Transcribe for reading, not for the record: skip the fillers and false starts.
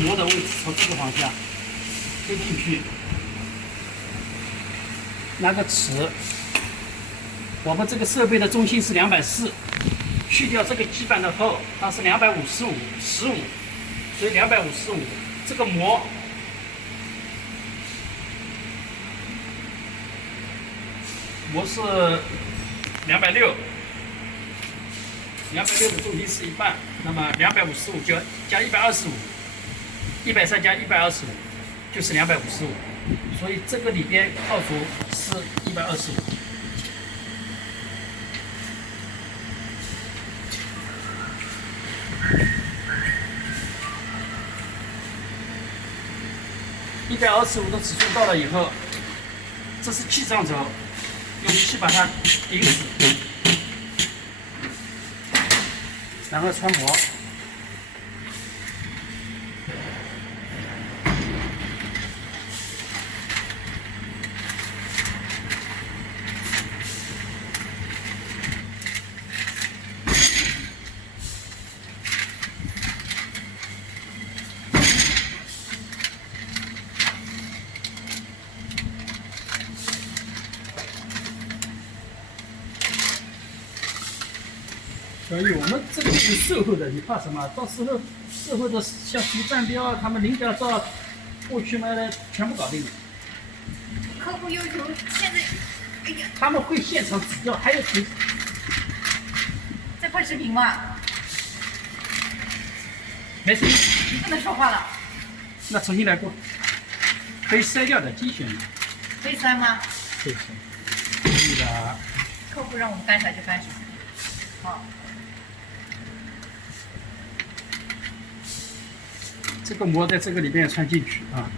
膜的位置从这个方向推进去，拿个尺，我们这个设备的中心是240，去掉这个基板的厚，它是255，15，所以255，这个膜是260，260的重心是一半，那么255就加125，130加125就是255，所以这个里边号数是125。125的尺寸到了以后，这是气上轴，用气把它顶死，然后穿模。所以我们这个是售后的，你怕什么？到时候售后的像读站标啊，他们领表照过去嘛的全部搞定了。客户要求现在，哎呀，他们会现场指标，还有图。在拍视频吗？没事，你不能说话了，那重新来过，可以筛掉的机选的，可以删吗？可以筛，可以的。客户让我们干啥就干啥。好，这个膜在这个里面穿进去啊。